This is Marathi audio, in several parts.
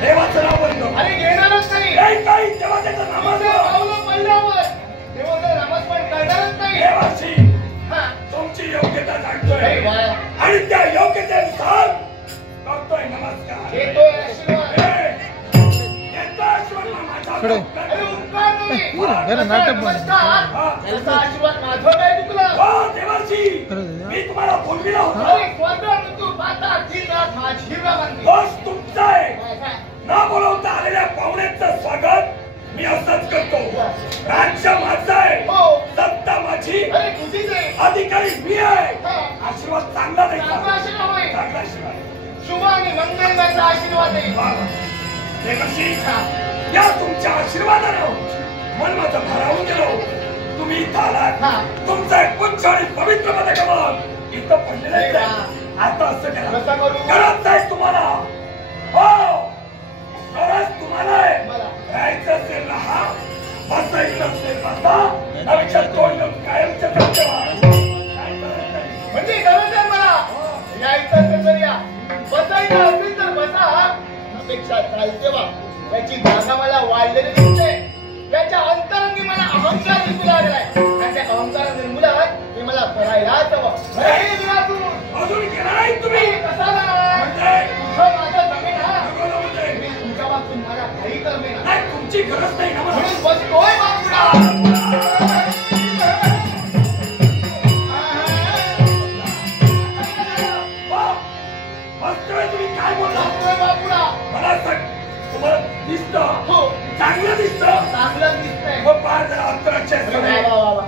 देवाचं नाव बोलतो. अरे घेणारच नाही. काही तेव्हा त्याचं नामस्मरण पडल्यावर देवाचं नामस्मरण करणारच नाही. देवाशी तुमची योग्यता जाणतोय आणि त्या योग्यतेनुसार करतोय नमस्कार. येतोय आशीर्वाद. येतोय आशीर्वाद माझा. अरे उपकार नमस्कार आशीर्वाद माझं काय चुकलं. हो देवाशी मी तुम्हाला बोलविला होता. अरे स्वर्ग मृत्यू पाता दिन रात माझी रावण. दोष तुमचा आहे. न बोलवता आलेल्या पाहुण्यांचं स्वागत मी असंच करतो. राज्य माझं आहे. सत्ता माझी. अरे तुझीच आहे. अधिकारी मी आहे. आशीर्वाद चांगला द्यायचा. चांगला आशीर्वाद आहे. चांगला आशीर्वाद. शुभ आणि मंगलमय आशीर्वाद आहे. देवाशी या तुमच्या आशीर्वादानं मन माझं भारावून गेलो. तुम्ही इथं आलात. तुमचा एक उच्च आणि पवित्र पदकमल इथं पडलेलं आहे. आता असं करा. गरज आहे तुम्हाला. हो गरज तुम्हाला आहे. राहायचं असेल राहा. बसायचं असेल बसा. आयुष्यात तोंड कायमचं ठेवा. म्हणजे गरज आहे मला. यायचं असेल तर या. बसायचं असेल तर बसा. अपेक्षा चालते वा. याची जागा मला वाढलेली दिसते. याच्या अंतरंगी मला अहंकार दिसू लागलाय. आणि त्या अहंकार निर्मूलन हे मला करायलाच हवं. अजून केलाय तुम्ही कसा तुझं माझं जमीन हा. मी तुमच्या बाबतीत मला काही करणे नाही. तुमची गरज नाही ना म्हणून बसतोय बापुडा. तुम्ही काय बोलला बापुडा. मला सांग तुम्हाला दिसतं. हो चांगलं दिसतं. चांगलं दिसतंय. मग पाच जण अंतराच्या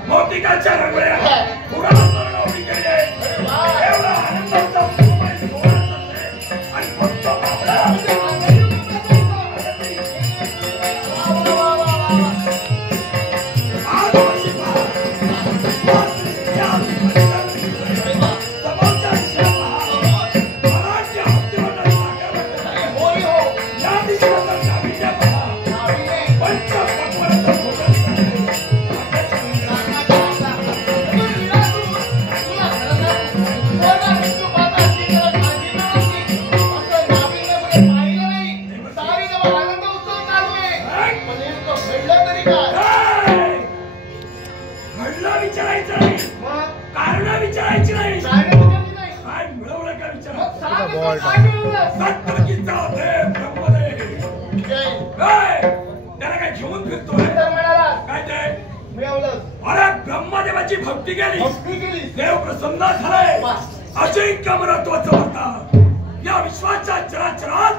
मोतिकाच्या रंगोळ्या एवढा आनंदाचा आणि फक्त त्याला काय घेऊन फिरतोय. काय ते अरे ब्रह्मदेवाची भक्ती केली. देव प्रसन्न झालाय. अजिंक्य महत्वाचं म्हणतात. या विश्वाच्या चराचरात